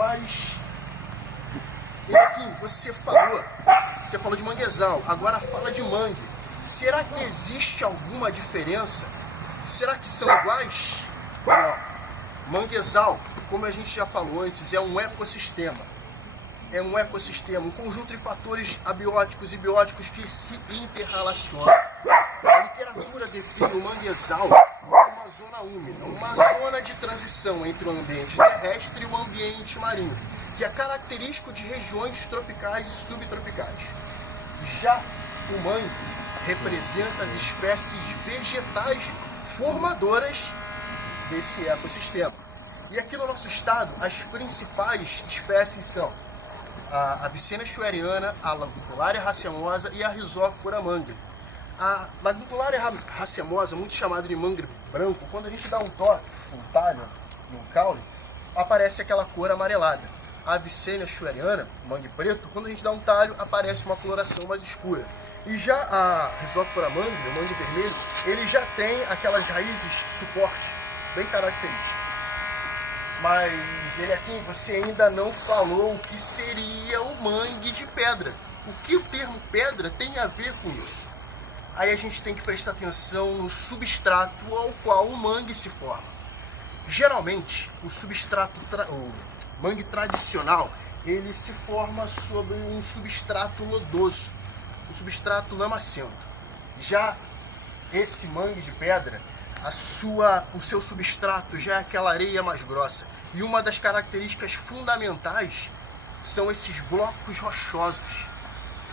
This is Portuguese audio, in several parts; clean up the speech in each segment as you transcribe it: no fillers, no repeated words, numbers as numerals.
Mas, Joaquim, você falou de manguezal, agora fala de mangue. Será que existe alguma diferença? Será que são iguais? Não. Manguezal, como a gente já falou antes, é um ecossistema. É um ecossistema, um conjunto de fatores abióticos e bióticos que se interrelacionam. A literatura define o manguezal como uma zona úmida, uma zona de transição entre o ambiente terrestre e o ambiente marinho, que é característico de regiões tropicais e subtropicais. Já o mangue representa as espécies vegetais formadoras desse ecossistema. E aqui no nosso estado, as principais espécies são a Avicennia schweriana, a Lagnicularia racemosa e a Rhizophyra mangue. A Lagnicularia racemosa, muito chamada de mangue branco, quando a gente dá um toque, um talho no caule, aparece aquela cor amarelada. A Avicennia schweriana, mangue preto, quando a gente dá um talho, aparece uma coloração mais escura. E já a Rhizophyra mangue, o mangue vermelho, ele já tem aquelas raízes suporte, bem características. Mas, Joaquim, você ainda não falou o que seria o mangue de pedra. O que o termo pedra tem a ver com isso? Aí a gente tem que prestar atenção no substrato ao qual o mangue se forma. Geralmente, o mangue tradicional, ele se forma sobre um substrato lodoso, um substrato lamacento. Já esse mangue de pedra, o seu substrato já é aquela areia mais grossa. E uma das características fundamentais são esses blocos rochosos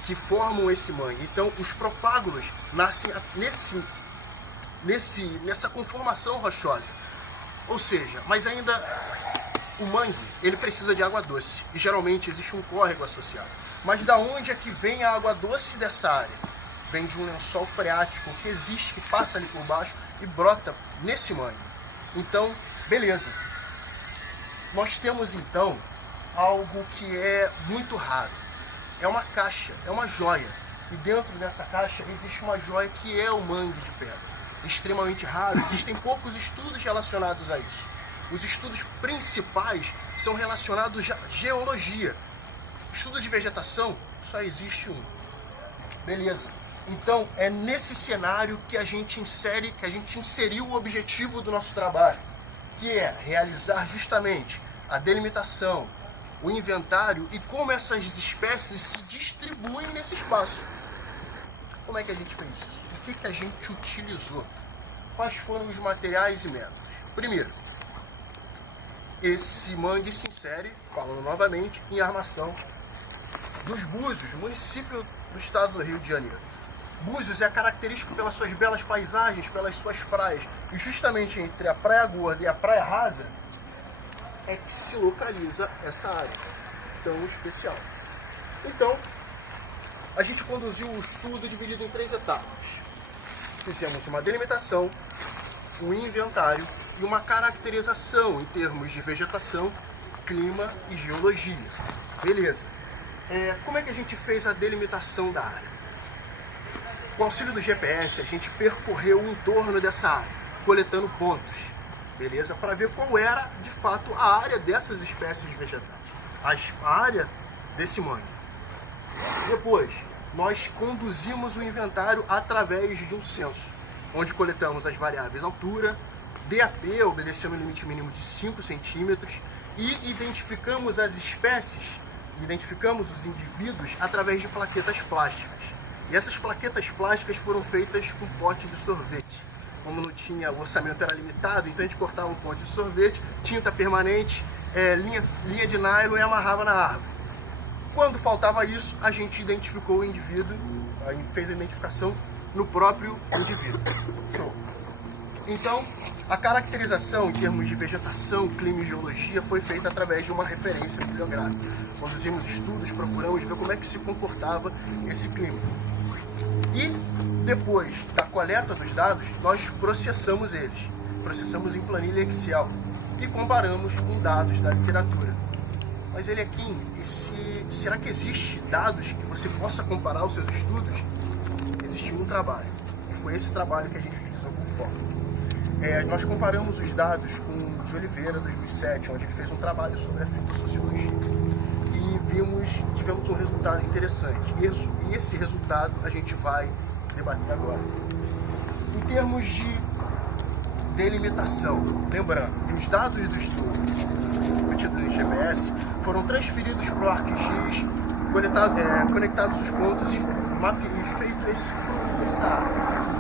que formam esse mangue. Então, os propágulos nascem nessa conformação rochosa. Ou seja, mas ainda o mangue, ele precisa de água doce. E geralmente existe um córrego associado. Mas da onde é que vem a água doce dessa área? Vem de um lençol freático que existe, que passa ali por baixo e brota nesse mangue. Então, beleza. Nós temos então algo que é muito raro. É uma caixa, é uma joia. E dentro dessa caixa existe uma joia que é o mangue de pedra. Extremamente raro, existem poucos estudos relacionados a isso. Os estudos principais são relacionados à geologia. Estudo de vegetação, só existe um. Beleza. Então, é nesse cenário que a gente inseriu o objetivo do nosso trabalho, que é realizar justamente a delimitação, o inventário e como essas espécies se distribuem nesse espaço. Como é que a gente fez isso? O que a gente utilizou? Quais foram os materiais e métodos? Primeiro, esse mangue se insere, falando novamente, em armação dos Búzios, município do estado do Rio de Janeiro. Búzios é característico pelas suas belas paisagens, pelas suas praias. E justamente entre a Praia Gorda e a Praia Rasa é que se localiza essa área tão especial. Então, a gente conduziu o estudo dividido em 3 etapas. Fizemos uma delimitação, um inventário e uma caracterização em termos de vegetação, clima e geologia. Beleza. Como é que a gente fez a delimitação da área? Com o auxílio do GPS, a gente percorreu o entorno dessa área, coletando pontos, beleza? Para ver qual era, de fato, a área dessas espécies vegetais, a área desse mangue. Depois, nós conduzimos o inventário através de um censo, onde coletamos as variáveis altura, DAP, obedecendo o limite mínimo de 5 centímetros, e identificamos as espécies, identificamos os indivíduos através de plaquetas plásticas. E essas plaquetas plásticas foram feitas com pote de sorvete. Como não tinha, o orçamento era limitado, então a gente cortava um pote de sorvete, tinta permanente, linha de nylon e amarrava na árvore. Quando faltava isso, a gente identificou o indivíduo, fez a identificação no próprio indivíduo. Então, a caracterização em termos de vegetação, clima e geologia foi feita através de uma referência bibliográfica. Conduzimos estudos, procuramos ver como é que se comportava esse clima. E depois da coleta dos dados, nós processamos eles. Processamos em planilha Excel e comparamos com dados da literatura. Mas, Joaquim, será que existe dados que você possa comparar os seus estudos? Existe um trabalho. E foi esse trabalho que a gente utilizou como foco. Nós comparamos os dados com de Oliveira, 2007, onde ele fez um trabalho sobre a fitossociologia. E tivemos um resultado interessante. E esse resultado a gente vai debater agora. Em termos de delimitação, lembrando que os dados do estudo obtidos em GPS foram transferidos para o ArcGIS, conectados os pontos e feito essa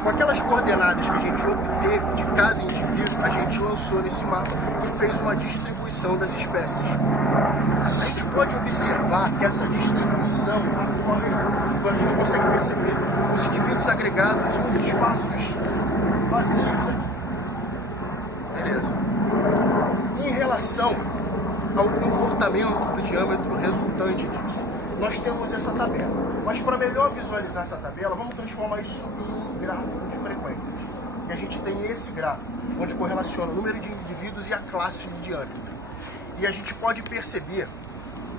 com aquelas coordenadas que a gente obteve de cada indivíduo, a gente lançou nesse mapa e fez uma distribuição das espécies. A gente pode observar que essa distribuição ocorre quando a gente consegue perceber os indivíduos agregados em uns espaços vazios aqui. Beleza. Em relação ao comportamento do diâmetro resultante disso, nós temos essa tabela. Mas para melhor visualizar essa tabela, vamos transformar isso em um gráfico de frequências. E a gente tem esse gráfico, onde correlaciona o número de indivíduos e a classe de diâmetro. E a gente pode perceber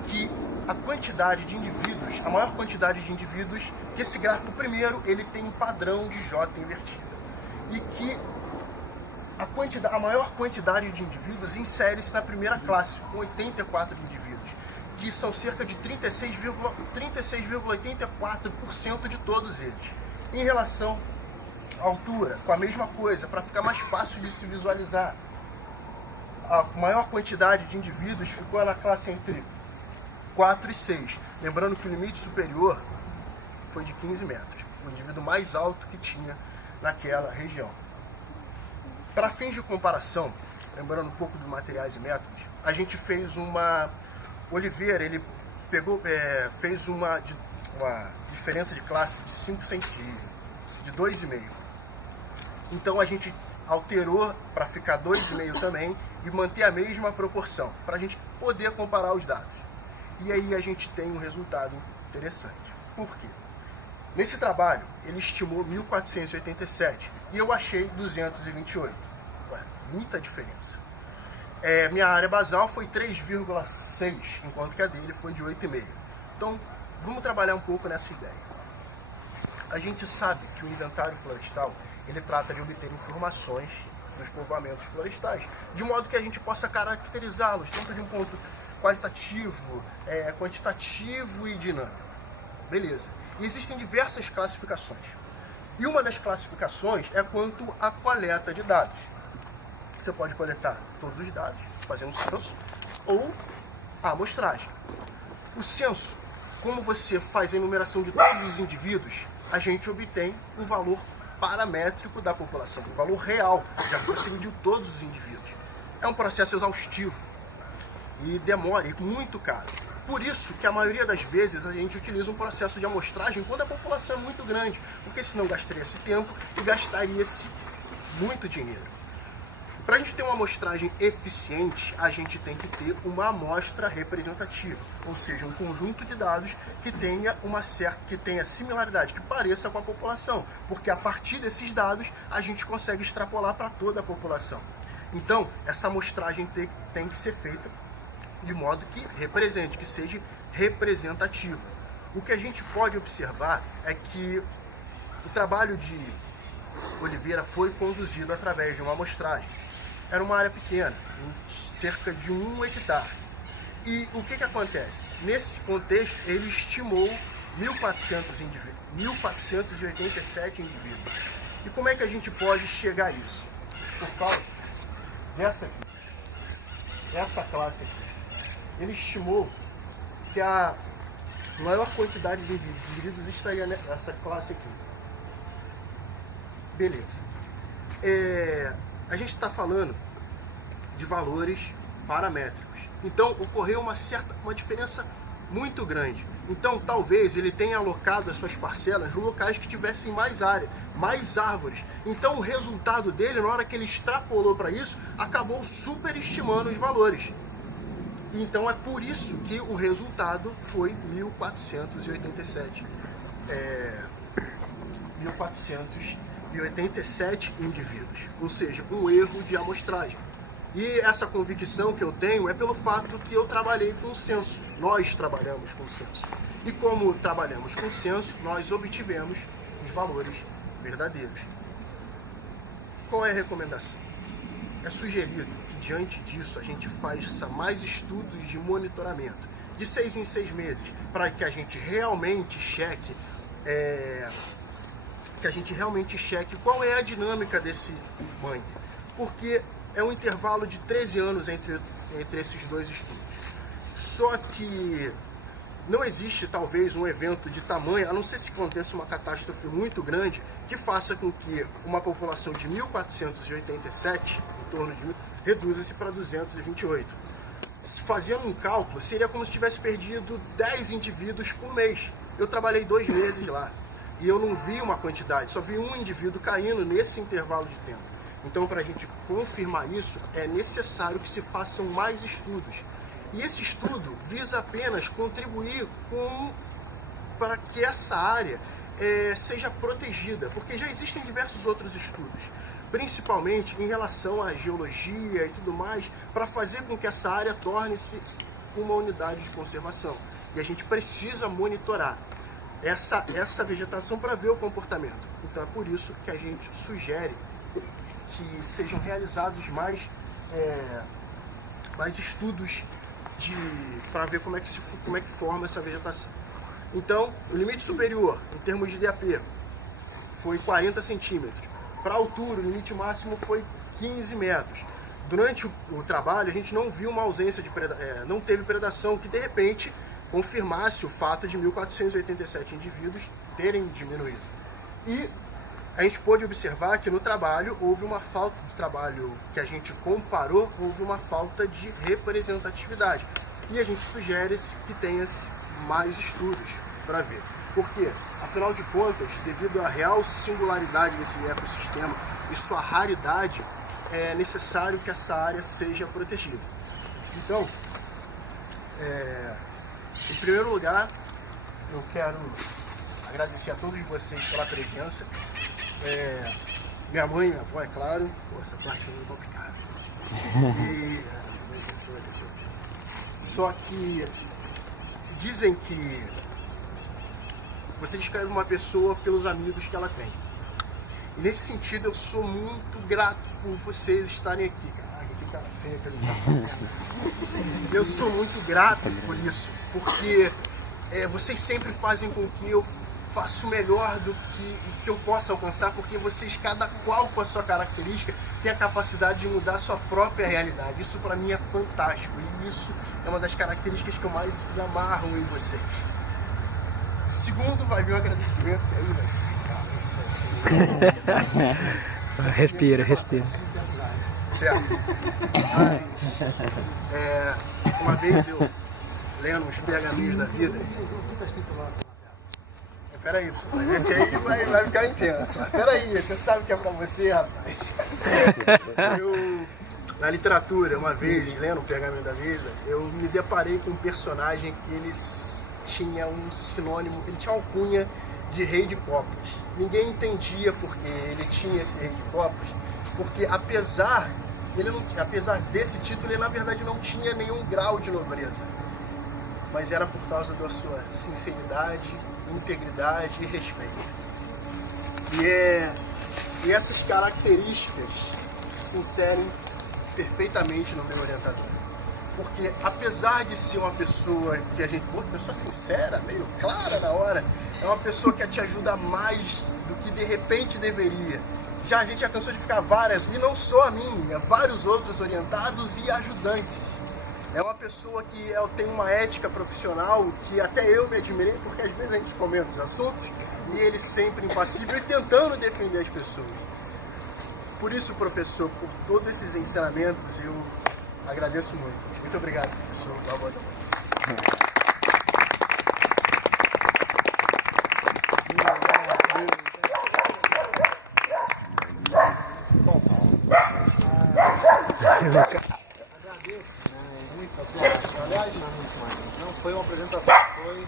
que a quantidade de indivíduos, a maior quantidade de indivíduos, que esse gráfico primeiro, ele tem um padrão de J invertida. E que a maior quantidade de indivíduos insere-se na primeira classe, com 84 indivíduos, que são cerca de 36,84% de todos eles. Em relação à altura, com a mesma coisa, para ficar mais fácil de se visualizar, a maior quantidade de indivíduos ficou na classe entre 4 e 6. Lembrando que o limite superior foi de 15 metros, o indivíduo mais alto que tinha naquela região. Para fins de comparação, lembrando um pouco dos materiais e métodos, a gente fez uma... Oliveira, ele fez uma diferença de classe de 5 centímetros, de 2,5. Então a gente alterou para ficar 2,5 também e manter a mesma proporção, para a gente poder comparar os dados. E aí a gente tem um resultado interessante. Por quê? Nesse trabalho, ele estimou 1487 e eu achei 228. Ué, muita diferença. Minha área basal foi 3,6, enquanto que a dele foi de 8,5. Então, vamos trabalhar um pouco nessa ideia. A gente sabe que o inventário florestal, ele trata de obter informações dos povoamentos florestais, de modo que a gente possa caracterizá-los, tanto de um ponto qualitativo, quantitativo e dinâmico. Beleza. E existem diversas classificações. E uma das classificações é quanto à coleta de dados. Você pode coletar todos os dados, fazendo censo, ou a amostragem. O censo, como você faz a enumeração de todos os indivíduos, a gente obtém um valor paramétrico da população, um valor real, já que você mediu todos os indivíduos. É um processo exaustivo e demora, e muito caro. Por isso que a maioria das vezes a gente utiliza um processo de amostragem quando a população é muito grande, porque senão gastaria-se tempo e gastaria-se muito dinheiro. Para a gente ter uma amostragem eficiente, a gente tem que ter uma amostra representativa, ou seja, um conjunto de dados que tenha similaridade, que pareça com a população, porque a partir desses dados a gente consegue extrapolar para toda a população. Então, essa amostragem tem que ser feita de modo que represente, que seja representativa. O que a gente pode observar é que o trabalho de Oliveira foi conduzido através de uma amostragem. Era uma área pequena, cerca de 1 hectare. E o que acontece? Nesse contexto, ele estimou 1.487 indivíduos. E como é que a gente pode chegar a isso? Por causa dessa aqui, essa classe aqui. Ele estimou que a maior quantidade de indivíduos estaria nessa classe aqui. Beleza. A gente está falando de valores paramétricos. Então, ocorreu uma diferença muito grande. Então, talvez ele tenha alocado as suas parcelas em locais que tivessem mais área, mais árvores. Então, o resultado dele, na hora que ele extrapolou para isso, acabou superestimando os valores. Então, é por isso que o resultado foi 1.487. 1.487 indivíduos, ou seja, um erro de amostragem. E essa convicção que eu tenho é pelo fato que eu trabalhei com o censo, nós trabalhamos com o censo. E como trabalhamos com o censo, nós obtivemos os valores verdadeiros. Qual é a recomendação? É sugerido que diante disso, a gente faça mais estudos de monitoramento, de 6 em 6 meses, para que a gente realmente cheque qual é a dinâmica desse mangue. Porque é um intervalo de 13 anos entre esses dois estudos. Só que não existe, talvez, um evento de tamanho, a não ser se aconteça uma catástrofe muito grande, que faça com que uma população de 1.487, em torno de 1.000, reduza-se para 228. Fazendo um cálculo, seria como se tivesse perdido 10 indivíduos por mês. Eu trabalhei 2 meses lá e eu não vi uma quantidade, só vi um indivíduo caindo nesse intervalo de tempo. Então, para a gente confirmar isso, é necessário que se façam mais estudos. E esse estudo visa apenas contribuir para que essa área seja protegida, porque já existem diversos outros estudos, principalmente em relação à geologia e tudo mais, para fazer com que essa área torne-se uma unidade de conservação. E a gente precisa monitorar essa vegetação para ver o comportamento. Então é por isso que a gente sugere que sejam realizados mais estudos para ver como é que forma essa vegetação. Então, o limite superior, em termos de DAP, foi 40 centímetros. Para a altura, o limite máximo foi 15 metros. Durante o trabalho, a gente não viu uma ausência não teve predação que, de repente, confirmasse o fato de 1.487 indivíduos terem diminuído. E a gente pôde observar que no trabalho houve uma falta do trabalho que a gente comparou, houve uma falta de representatividade. E a gente sugere que tenha mais estudos para ver. Porque, afinal de contas, devido à real singularidade desse ecossistema e sua raridade, é necessário que essa área seja protegida. Então, em primeiro lugar, eu quero agradecer a todos vocês pela presença. Minha mãe e minha avó, é claro. Pô, essa parte é muito complicada. Só que dizem que você descreve uma pessoa pelos amigos que ela tem. E nesse sentido, eu sou muito grato por vocês estarem aqui. Caraca, que cara feia que ele tá. Eu sou muito grato por isso, porque vocês sempre fazem com que eu faça o melhor do que eu possa alcançar, porque vocês, cada qual com a sua característica, tem a capacidade de mudar a sua própria realidade. Isso para mim é fantástico, e isso é uma das características que eu mais me amarro em vocês. Segundo, vai vir um agradecimento, que aí vai ser. Respira. Certo. Uma vez eu lendo uns pergaminhos da vida. Peraí, mas esse aí vai ficar intenso. Mas peraí, você sabe que é pra você, rapaz. Eu, na literatura, uma vez, lendo o Pergaminho da Vida, eu me deparei com um personagem que ele tinha um sinônimo, ele tinha uma alcunha de Rei de Copas. Ninguém entendia porque ele tinha esse Rei de Copas, porque apesar desse título, ele na verdade não tinha nenhum grau de nobreza. Mas era por causa da sua sinceridade, integridade e respeito. E essas características se inserem perfeitamente no meu orientador. Porque apesar de ser uma pessoa que a gente, pessoa sincera, meio clara na hora, é uma pessoa que te ajuda mais do que de repente deveria. A gente já cansou de ficar várias, e não só a mim, vários outros orientados e ajudantes. É uma pessoa que tem uma ética profissional que até eu me admirei, porque às vezes a gente comenta os assuntos e ele sempre impassível e tentando defender as pessoas. Por isso, professor, por todos esses ensinamentos, eu agradeço muito. Muito obrigado, professor. Boa noite. Agradeço muito a sua. Aliás, não foi uma apresentação, foi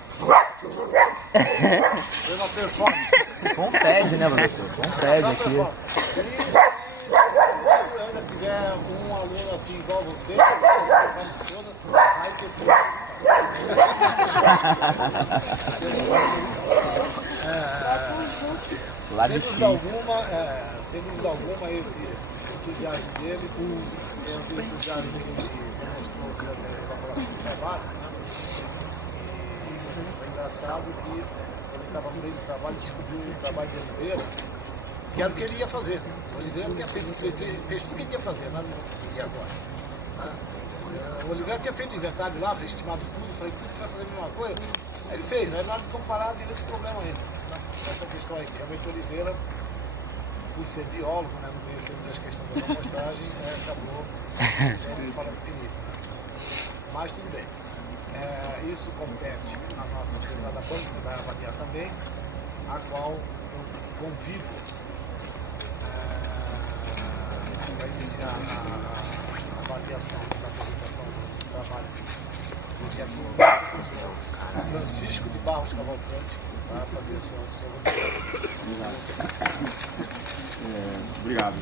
uma performance. Com um pad, né, professor? Com um pad aqui. E se ainda tiver um aluno assim igual a você, essa performance toda, aí que eu Lá sem dúvida alguma, esse entusiasmo dele, tem o entusiasmo dele que demonstrou que ele elaboração do trabalho, né? E foi engraçado que quando ele estava no meio do trabalho, descobriu o trabalho de Oliveira, que era o que ele ia fazer. O Oliveira tinha feito tudo que ele ia fazer, mas e agora? Né? O Oliveira tinha feito inventário lá, fez estimado tudo, falei, tudo vai fazer a mesma coisa. Aí ele fez, aí nós vamos parar de ver esse problema aí. Né? Essa questão aí, realmente o Oliveira, por ser biólogo, né, não conhecer muitas questões da amostragem, acabou sendo fora do perigo. Né? Mas tudo bem. Isso compete a nossa sociedade da banca, que vai avaliar também, a qual eu convido para iniciar a avaliação da apresentação do trabalho do diagnóstico Francisco de Barros Cavalcante, para fazer a sua Obrigado.